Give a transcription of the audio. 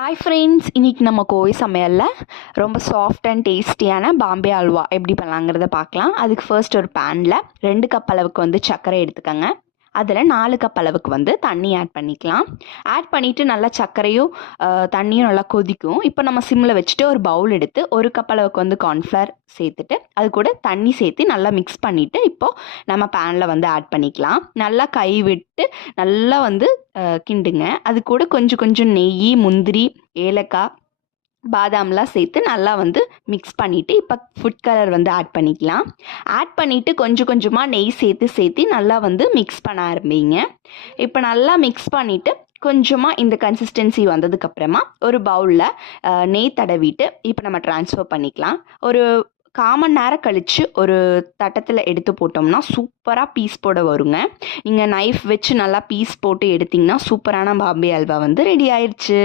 Hi friends, இன்றைக்கி நம்ம கோவை சமையலில் ரொம்ப சாஃப்ட் அண்ட் டேஸ்டியான பாம்பே அல்வா எப்படி பண்ணலாங்கிறத பார்க்கலாம். அதுக்கு ஃபர்ஸ்ட் ஒரு பேனில் 2 கப் அளவுக்கு சர்க்கரை எடுத்துக்கோங்க. அதில் 4 கப் அளவுக்கு தண்ணி ஆட் பண்ணிக்கலாம். ஆட் பண்ணிவிட்டு நல்லா சர்க்கரையும் தண்ணியும் நல்லா கொதிக்கும். இப்போ நம்ம சிம்மில் வச்சுட்டு ஒரு பவுல் எடுத்து 1 கப் அளவுக்கு கார்ன்ஃப்ளவர் சேர்த்துட்டு அது கூட தண்ணி சேர்த்து நல்லா மிக்ஸ் பண்ணிவிட்டு இப்போது நம்ம பேனில் ஆட் பண்ணிக்கலாம். நல்லா கை விட்டு நல்லா கிண்டுங்க. அது கூட கொஞ்சம் கொஞ்சம் நெய், முந்திரி, ஏலக்காய், பாதாம்லாம் சேர்த்து நல்லா மிக்ஸ் பண்ணிவிட்டு இப்போ ஃபுட் கலர் ஆட் பண்ணிக்கலாம். ஆட் பண்ணிவிட்டு கொஞ்சம் கொஞ்சமாக நெய் சேர்த்து நல்லா மிக்ஸ் பண்ண ஆரம்பிங்க. இப்போ நல்லா மிக்ஸ் பண்ணிவிட்டு கொஞ்சமாக இந்த கன்சிஸ்டன்சி வந்ததுக்கப்புறமா ஒரு பவுலில் நெய் தடவிட்டு இப்போ நம்ம ட்ரான்ஸ்ஃபர் பண்ணிக்கலாம். ஒரு 1/4 மணி நேரம் கழித்து ஒரு தட்டத்தில் எடுத்து போட்டோம்னா சூப்பராக பீஸ் போட வருங்க. நீங்கள் நைஃப் வச்சு நல்லா பீஸ் போட்டு எடுத்திங்கன்னா சூப்பரான பாம்பே அல்வா ரெடி ஆயிடுச்சு.